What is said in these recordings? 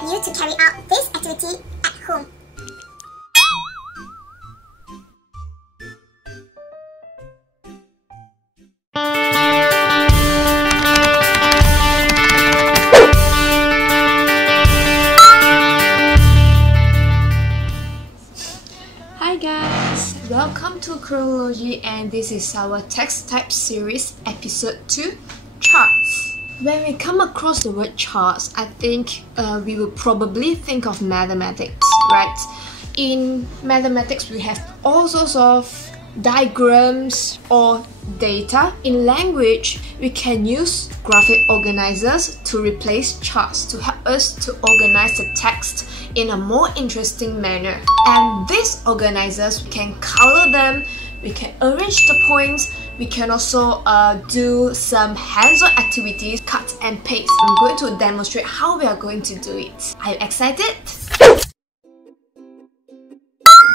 invite you to carry out this activity at home. Hi guys, welcome to Chronology, and this is our text type series episode 2, charts. When we come across the word charts, I think we will probably think of mathematics, right? In mathematics, we have all sorts of diagrams or data. In language, we can use graphic organizers to replace charts to help us to organize the text in a more interesting manner. And these organizers, we can color them, we can arrange the points, we can also do some hands-on activities, cut and paste. I'm going to demonstrate how we are going to do it. Are you excited?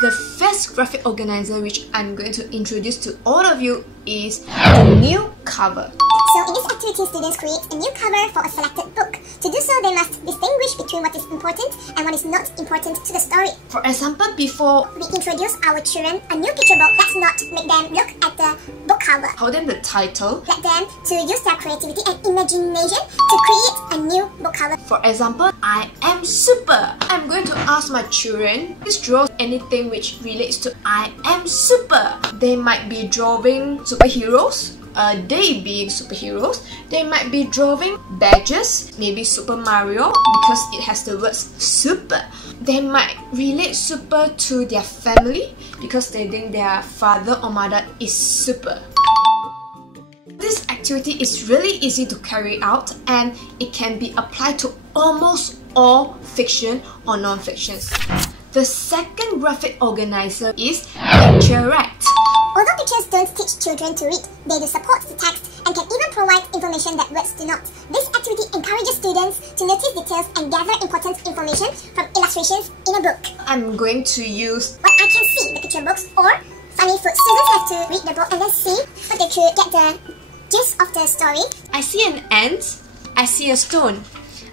The first graphic organizer which I'm going to introduce to all of you is the new cover. So in this activity, students create a new cover for a selected book. To do so, they must distinguish between what is important and what is not important to the story. For example, before we introduce our children a new picture book, let's not make them look at the book cover. tell them the title. Let them to use their creativity and imagination to create a new book cover. For example, I am super. I'm going to ask my children, please draw anything which relates to I am super. They might be drawing superheroes. They being superheroes. They might be drawing badges, maybe Super Mario because it has the words super. They might relate super to their family because they think their father or mother is super. This activity is really easy to carry out and it can be applied to almost all fiction or non-fiction. The second graphic organizer is Picturette. Although pictures don't teach children to read, they do support the text and can even provide information that words do not. This activity encourages students to notice details and gather important information from illustrations in a book. I'm going to use What I can see, the picture books or funny food. Students have to read the book and then see what they could get the gist of the story. I see an ant, I see a stone,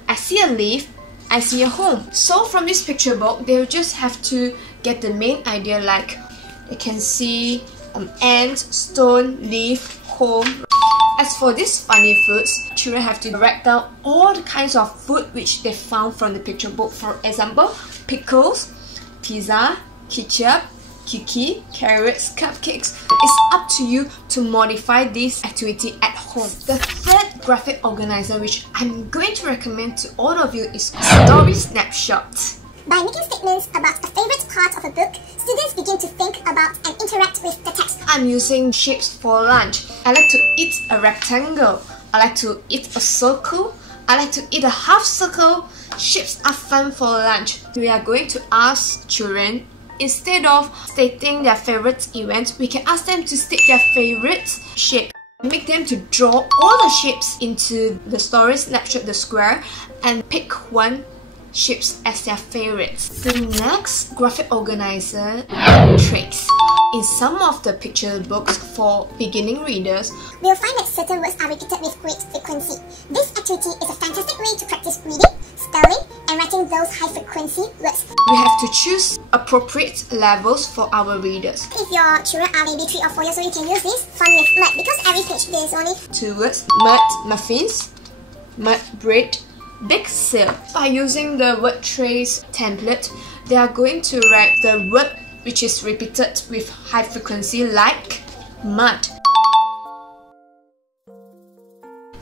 I see a leaf, I see a home. So from this picture book, they'll just have to get the main idea, like they can see ant, stone, leaf, home. As for these funny foods, children have to write down all the kinds of food which they found from the picture book. For example, pickles, pizza, ketchup, kiki, carrots, cupcakes. It's up to you to modify this activity at home. The third graphic organizer which I'm going to recommend to all of you is Story Snapshot. By making statements about a favorite part of a book, students begin to think about and interact with the text. I'm using shapes for lunch. I like to eat a rectangle. I like to eat a circle. I like to eat a half circle. Shapes are fun for lunch. We are going to ask children, instead of stating their favorite event, we can ask them to state their favorite shape. Make them to draw all the shapes into the story snapshot, the square, and pick one shapes as their favorites. The next graphic organizer is Trace. In some of the picture books for beginning readers, we'll find that certain words are repeated with great frequency. This activity is a fantastic way to practice reading, spelling, and writing those high-frequency words. we have to choose appropriate levels for our readers. If your children are maybe 3 or 4 years old, you can use this fun with mud because every page there is only 2 words: mud muffins, mud bread, big sale. By using the word trace template, they are going to write the word which is repeated with high frequency, like mud.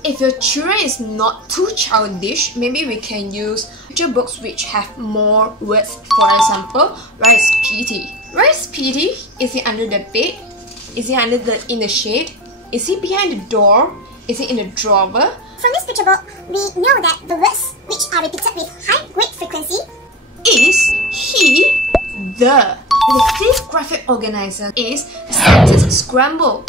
If your children is not too childish, maybe we can use picture books which have more words. For example, where is Petey? Where is Petey? Is he under the bed? Is he in the shade? Is he behind the door? Is he in the drawer? From this picture book, we know that the words which are repeated with high great frequency is he, the. The fifth graphic organizer is sentence scramble.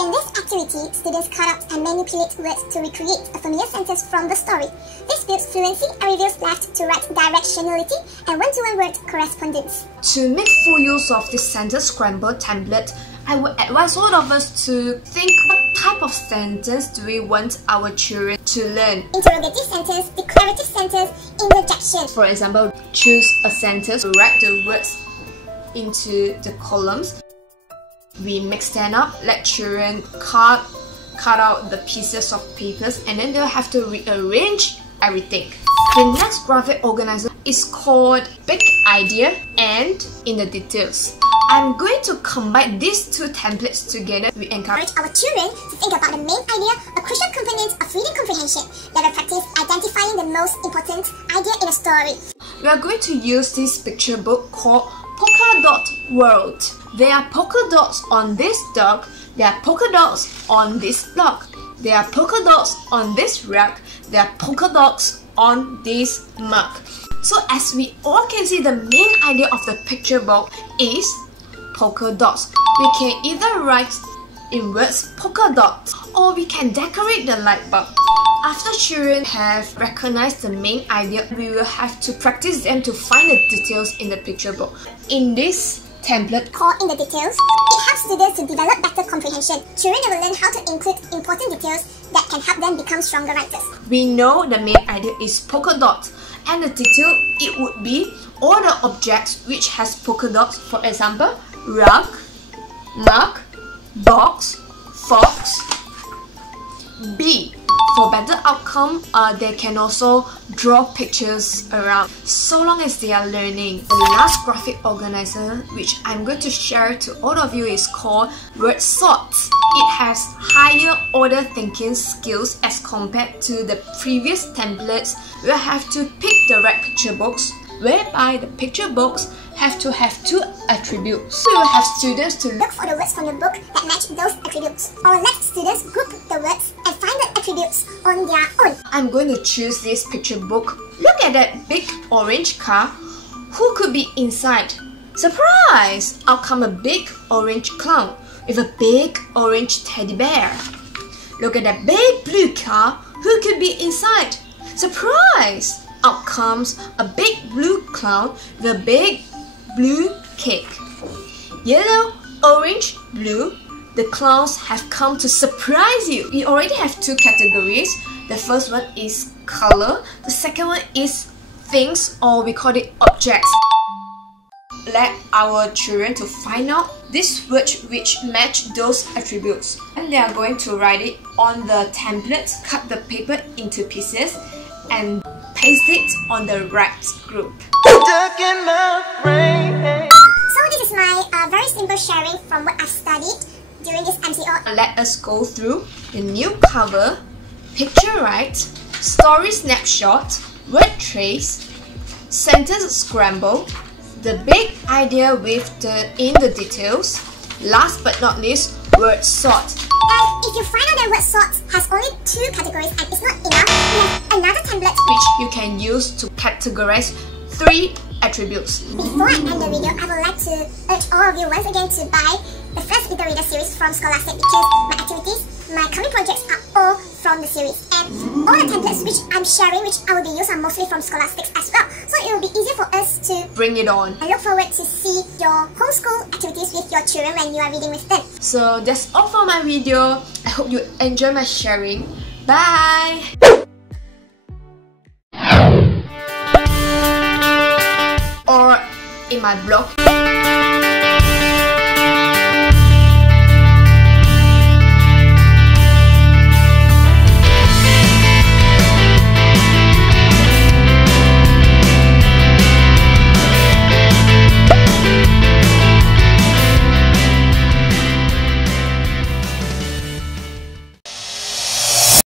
In this activity, students cut out and manipulate words to recreate a familiar sentence from the story. This builds fluency and reveals left to right directionality and one-to-one word correspondence. To make full use of this sentence scramble template, I would advise all of us to think what type of sentence do we want our children to learn. Interrogative sentence, declarative sentence, interjection sections. For example, choose a sentence to write the words into the columns. We mix them up, let children cut out the pieces of papers, and then they'll have to rearrange everything. The next graphic organizer is called Big Idea and In the Details. I'm going to combine these two templates together. We encourage Our children to think about the main idea, a crucial component of reading comprehension. Let them practice identifying the most important idea in a story. We are going to use this picture book called Polka Dot World. There are polka dots on this dog. There are polka dots on this block. There are polka dots on this rug. There are polka dots on this mug. So as we all can see, the main idea of the picture book is polka dots. We can either write in words polka dots, or we can decorate the light bulb. After children have recognized the main idea, we will have to practice them to find the details in the picture book. In this template called In the Details, it helps students to develop better comprehension. Children will learn how to include important details that can help them become stronger writers. we know the main idea is polka dots, and the detail it would be all the objects which has polka dots. For example, rug, mug, box, fox, bee. For better outcome, they can also draw pictures around, so long as they are learning. The last graphic organizer which I'm going to share to all of you is called Word Sort. It has higher order thinking skills as compared to the previous templates. We'll have to pick the right picture books, whereby the picture books have to have two attributes. So we will have students to Look for the words from the book that match those attributes, or let students group the words and find the attributes on their own. I'm going to choose this picture book. Look at that big orange car. Who could be inside? Surprise! Out come a big orange clown with a big orange teddy bear. Look at that big blue car. Who could be inside? Surprise! Out comes a big blue clown with a big blue cake. Yellow, orange, blue. The clowns have come to surprise you. We already have two categories. The first one is color. The second one is things, or we call it objects. Let our children to find out these words which match those attributes. And they are going to write it on the template, cut the paper into pieces, and paste it on the right group. So this is my very simple sharing from what I've studied during this MCO. Let us go through the new cover, picture right, story snapshot, word trace, sentence scramble, the big idea with the in the details, last but not least, word sort. And if you find out that word sort has only two categories and it's not enough, we have another template which you can use to categorize 3 attributes. Before I end the video, I would like to urge all of you once again to buy the first Little Reader series from Scholastic, because my activities, my coming projects are all from the series, and all the templates which I'm sharing, which I will be using, are mostly from Scholastic as well. So it will be easier for us to bring it on. I look forward to see your homeschool activities with your children when you are reading with them. So that's all for my video. I hope you enjoy my sharing. Bye! Or in my blog.